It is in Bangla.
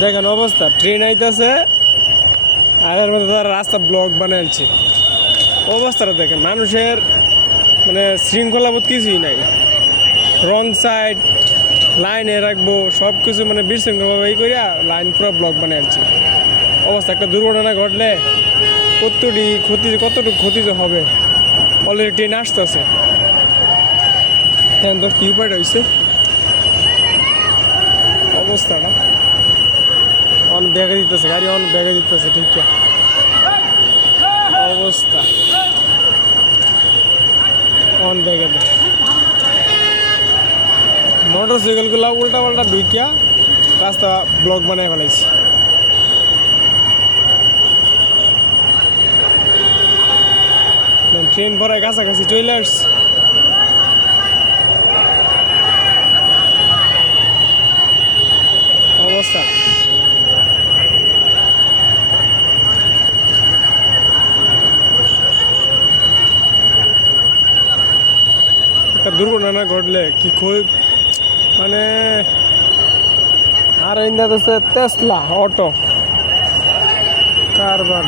দেখেন অবস্থা, ট্রেন আইতেছে আর এর মধ্যে তারা রাস্তা ব্লক বানাইছে। অবস্থাটা দেখেন, মানুষের মানে শৃঙ্খলাবোধ কিছুই নাই। রং সাইড লাইনে রাখবো সব কিছু মানে বিশৃঙ্খলভাবে এই করিয়া লাইন পুরো ব্লক বানাইছে। অবস্থা, একটা দুর্ঘটনা ঘটলে কতটুকু ক্ষতি যে হবে। অলরেডি ট্রেন আসতেছে, এখন তো কি উপায়টা হয়েছে অবস্থাটা। অন ব্যাগে দিতেছে গাড়ি, অন ব্যাগে দিতেছে ঠিক অবস্থা। অন ব্যাগে দেয় মোটর সাইকেলগুলো উল্টা পাল্টা ঢুকিয়া রাস্তা ব্লক বানায় ফেলাইছে। ট্রেন ভরায় কাছাকাছি চলে আসছে। অবস্থা একটা দুর্ঘটনা ঘটলে কি মানে আর ইন্ডিয়াতে টেসলা অটো কারবার